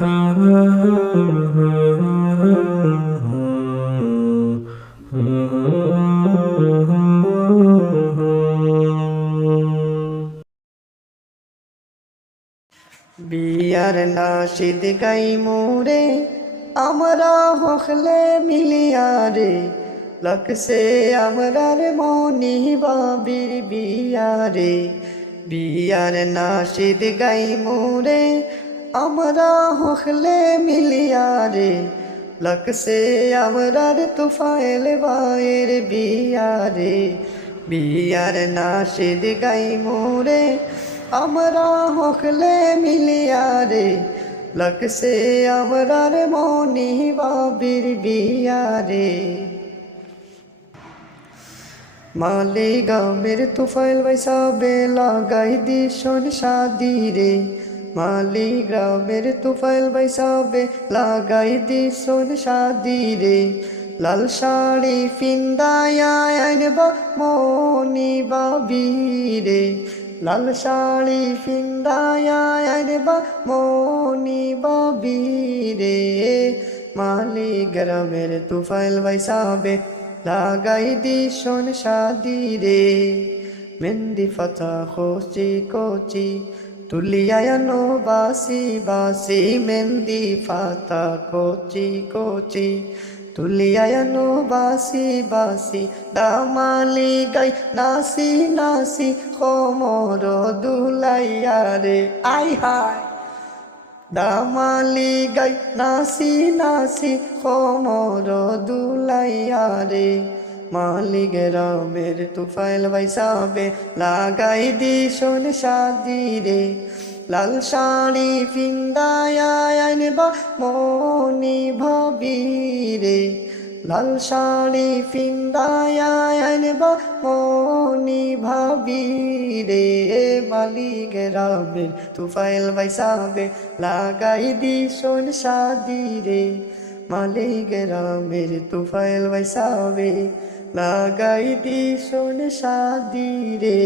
বিয়ার নাশিদ গাই মোরে আমরা হখলে মিলিয়ারে লকসে আমরার মনি বাবির বিয়ারে বিয়ার নাশিদ গাই মোরে আমরা হখলে মিলিয়ারে লকসে আমরার তুফাইল বায়ের বিয়ারে বিয়ার নাশিদ গাই মোরে আমরা হকলে মিলিয়ারে লকসে আমরার মনি বাবির বিয়ারে মালিগামের তুফাইল বাইসা লাগাই দিশন শাদি রে মালিগ্রামের তুফাইল বাইসা লাগাই দিশন শাদি রে লাল শাড়ি ফিন্দায়া আনবা মনি বাবিরে লাল শাড়ি ফিন্দায়া আনবা মনি বাবিরে মালিগ্রামের তুফাইল বাইসাবে লাগাই দিশন শাদি রে মেহেন্দি ফাতা কোচি কোচি তুলিয়ানো বাসি বাসি মেহেন্দি ফাতা কোচি কোচি তুলিয়ানো বাসি বাসি দামালি গাই নাসি নাসি কোমর দুলাইয়া রে আই হাই দামালি গাই নাসি নাসি কোমর দুলাইয়া রে মালিগ্রামের তুফাইল বাইসাবে লাগাই দিশন শাদি রে লাল শাড়ি ফিন্দায়া আনবা মনি ভাবিরে লাল শাড়ি ফিন্দায়া আনবা মনি ভাবিরে মালিগ্রামের তুফাইল বাইসাবে লাগাই দিশন শাদি রে মালিগ্রামের তুফাইল বাইসাবে লাগাই দিশন শাদি রে।